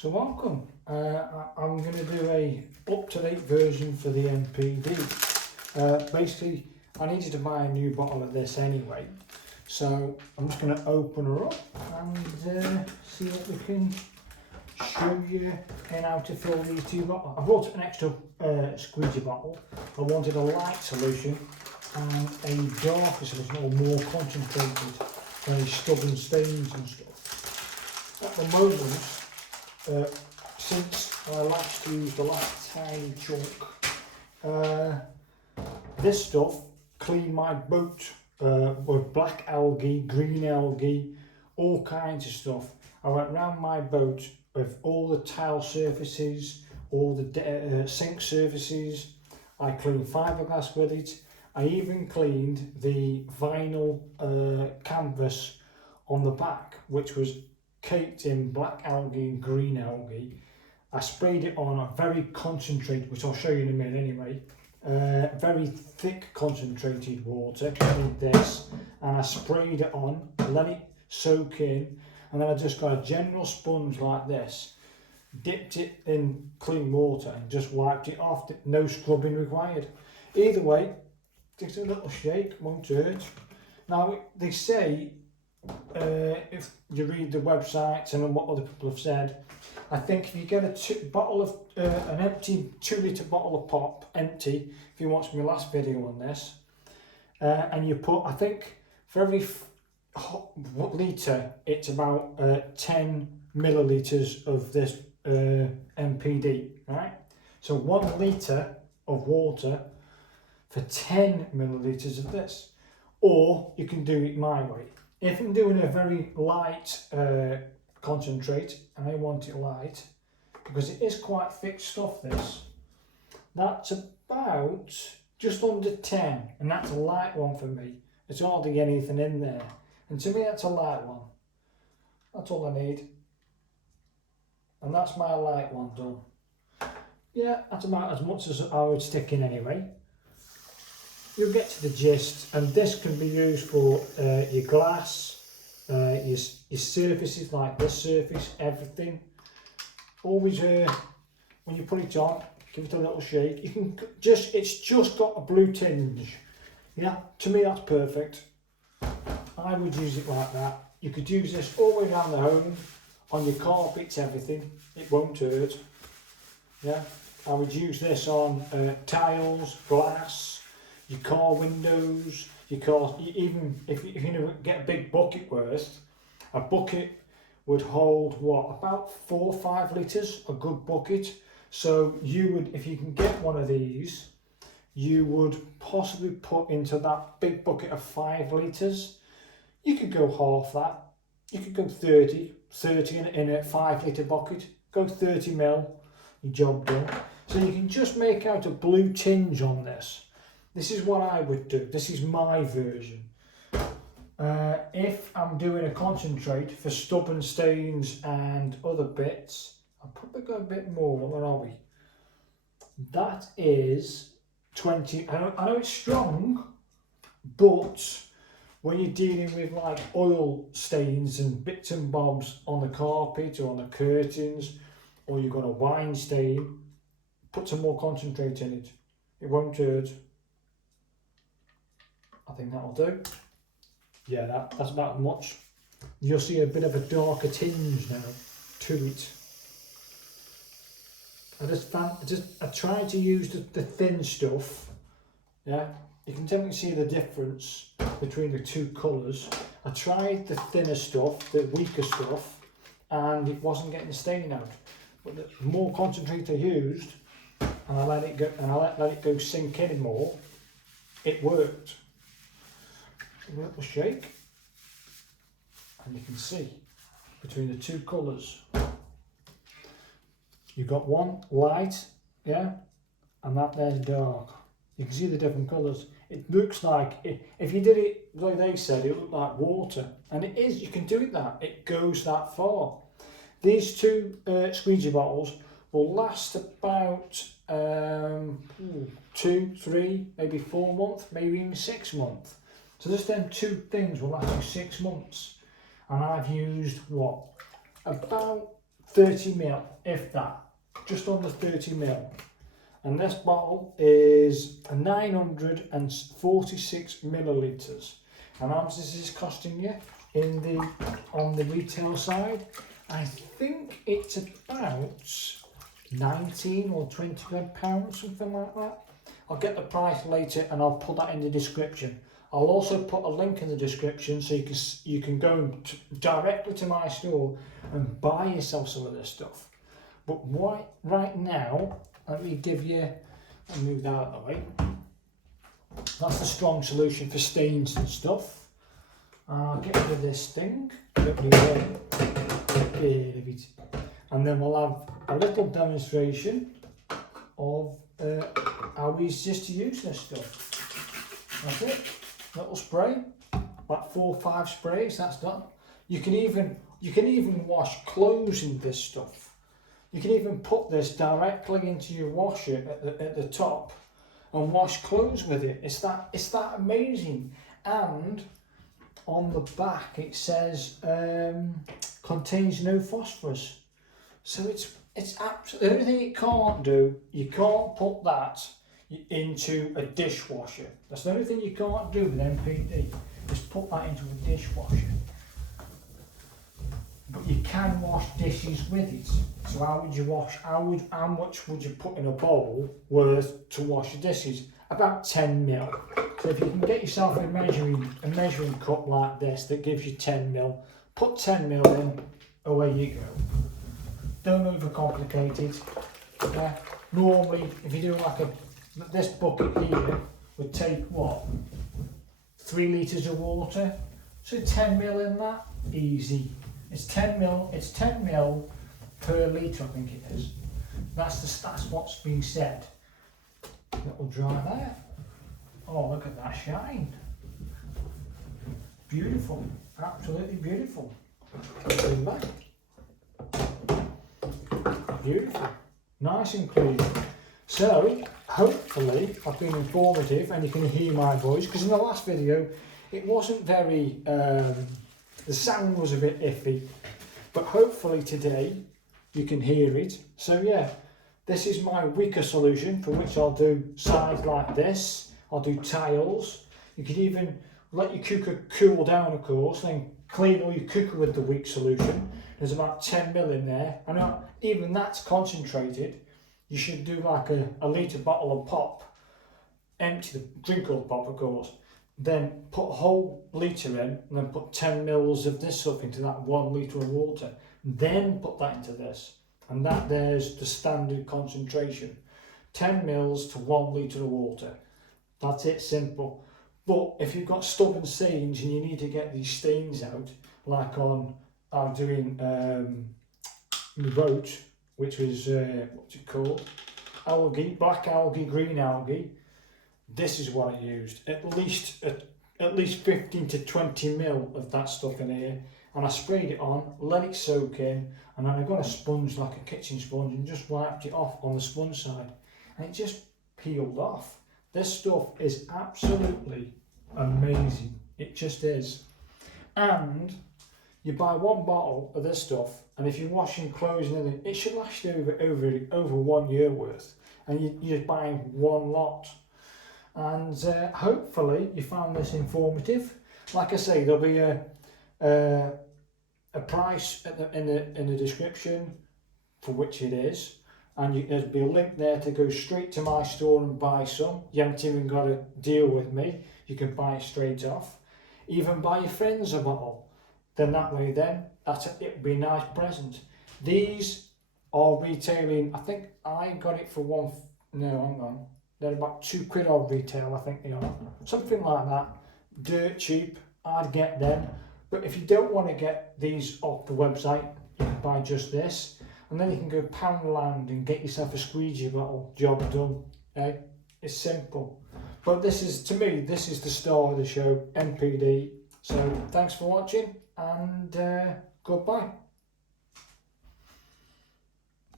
So welcome. I'm going to do a up-to-date version for the MPD. Basically, I needed to buy a new bottle of this anyway, so I'm just going to open her up and see what we can show you and how to fill these two bottles. I brought an extra squeegee bottle. I wanted a light solution and a darker solution, or more concentrated, for any stubborn stains and stuff. At the moment, since I last used a tiny chunk, this stuff cleaned my boat with black algae, green algae, all kinds of stuff. I went round my boat with all the tile surfaces, all the sink surfaces. I cleaned fiberglass with it. I even cleaned the vinyl canvas on the back, which was caked in black algae and green algae. I sprayed it on a very concentrated, which I'll show you in a minute anyway, very thick concentrated water with this, and I sprayed it on, let it soak in, and then I just got a general sponge like this, dipped it in clean water and just wiped it off. No scrubbing required. Either way, just a little shake, won't hurt. Now they say, if you read the websites and what other people have said, I think if you get an empty 2-litre bottle of pop, empty, if you watched my last video on this, and you put, I think for every litre it's about 10 millilitres of this MPD, right? So 1 litre of water for 10 millilitres of this. Or you can do it my way. If I'm doing a very light concentrate, and I want it light, because it is quite thick stuff this, that's about just under 10, and that's a light one for me. There's hardly anything in there, and to me that's a light one. That's all I need, and that's my light one done. Yeah, that's about as much as I would stick in anyway. You'll get to the gist, and this can be used for your glass, your surfaces like this surface, everything. Always when you put it on, give it a little shake. You can it's just got a blue tinge. Yeah, to me that's perfect. I would use it like that. You could use this all the way around the home, on your carpets, everything. It won't hurt. Yeah, I would use this on tiles, glass, your car windows, your car, even if you get a big bucket worth, a bucket would hold what, about 4 or 5 litres, a good bucket. So you would, if you can get one of these, you would possibly put into that big bucket of 5 litres. You could go half that. You could go 30 in a 5 litre bucket. Go 30 ml, your job done. So you can just make out a blue tinge on this. This is what I would do. This is my version. If I'm doing a concentrate for stubborn stains and other bits, I'll probably go a bit more. Where are we? That is 20. I know it's strong, but when you're dealing with like oil stains and bits and bobs on the carpet or on the curtains, or you've got a wine stain, put some more concentrate in it. It won't hurt. I think that'll do. Yeah, that's about much. You'll see a bit of a darker tinge now to it. I tried to use the thin stuff. Yeah, you can definitely see the difference between the two colours. I tried the thinner stuff, the weaker stuff, and it wasn't getting the stain out. But the more concentrate I used, and I let it go, and I let it go sink in more, it worked. A little shake, and you can see between the two colours. You've got one light, yeah, and that there's dark. You can see the different colours. It looks like, if you did it like they said, it looked like water, and it is. You can do it that. It goes that far. These two squeegee bottles will last about 2, 3, maybe 4 months, maybe even 6 months. So just them two things will last you 6 months. And I've used, what, about 30 ml, if that, just under 30 ml. And this bottle is 946 millilitres. And how much is this costing you on the retail side? I think it's about 19 or 20 pounds, something like that. I'll get the price later and I'll put that in the description. I'll also put a link in the description so you can go directly to my store and buy yourself some of this stuff. But right now, let me move that out of the way. That's the strong solution for stains and stuff. I'll get rid of this thing, get rid of it. And then we'll have a little demonstration of how easy it is to use this stuff. That's it, little spray, like 4 or 5 sprays, that's done. You can even wash clothes in this stuff. You can even put this directly into your washer at the top and wash clothes with it. It's that amazing. And on the back it says contains no phosphorus. So it's absolutely, the only thing it can't do, you can't put that into a dishwasher. That's the only thing you can't do with MPD, is put that into a dishwasher. But you can wash dishes with it. So how much would you put in a bowl worth to wash your dishes? About 10 ml. So if you can get yourself a measuring cup like this that gives you 10 ml, put 10 ml in, away you go. Don't overcomplicate it. Normally, if you do like this bucket here would take what? 3 litres of water. So 10 ml in that, easy. It's 10 ml per litre, I think it is. That's what's being said. Little dry there. Oh, look at that shine. Beautiful, absolutely beautiful. Beautiful, nice and clean. So, hopefully I've been informative and you can hear my voice, because in the last video it wasn't very, the sound was a bit iffy, but hopefully today you can hear it. So yeah, this is my weaker solution, for which I'll do sides like this, I'll do tiles. You could even let your cooker cool down, of course, then clean all your cooker with the weak solution. There's about 10 ml in there, and even that's concentrated. You should do like a litre bottle of pop, empty the drink all the pop, of course, then put a whole litre in, and then put 10 mils of this stuff into that 1 litre of water, then put that into this, and there's the standard concentration, 10 mils to 1 litre of water. That's it, simple. But if you've got stubborn stains and you need to get these stains out, like I'm doing roach, which was what's it called? Algae, black algae, green algae. This is what I used. At least 15 to 20 mil of that stuff in here, and I sprayed it on, let it soak in, and then I got a sponge, like a kitchen sponge, and just wiped it off on the sponge side, and it just peeled off. This stuff is absolutely amazing. It just is. And you buy 1 bottle of this stuff, and if you're washing clothes and everything, it should last you over 1 year worth, and you're buying 1 lot. And hopefully you found this informative. Like I say, there'll be a price in the description for which it is, and there'll be a link there to go straight to my store and buy some. You haven't even got to deal with me. You can buy it straight off. Even buy your friends a bottle. Then that way, it'd be a nice present. These are retailing. I think I got it for hang on. They're about £2 off retail, I think they are. Something like that. Dirt cheap. I'd get them. But if you don't want to get these off the website, you can buy just this. And then you can go Poundland and get yourself a squeegee bottle. Job done. Okay? It's simple. But to me, this is the star of the show, MPD. So thanks for watching, and goodbye.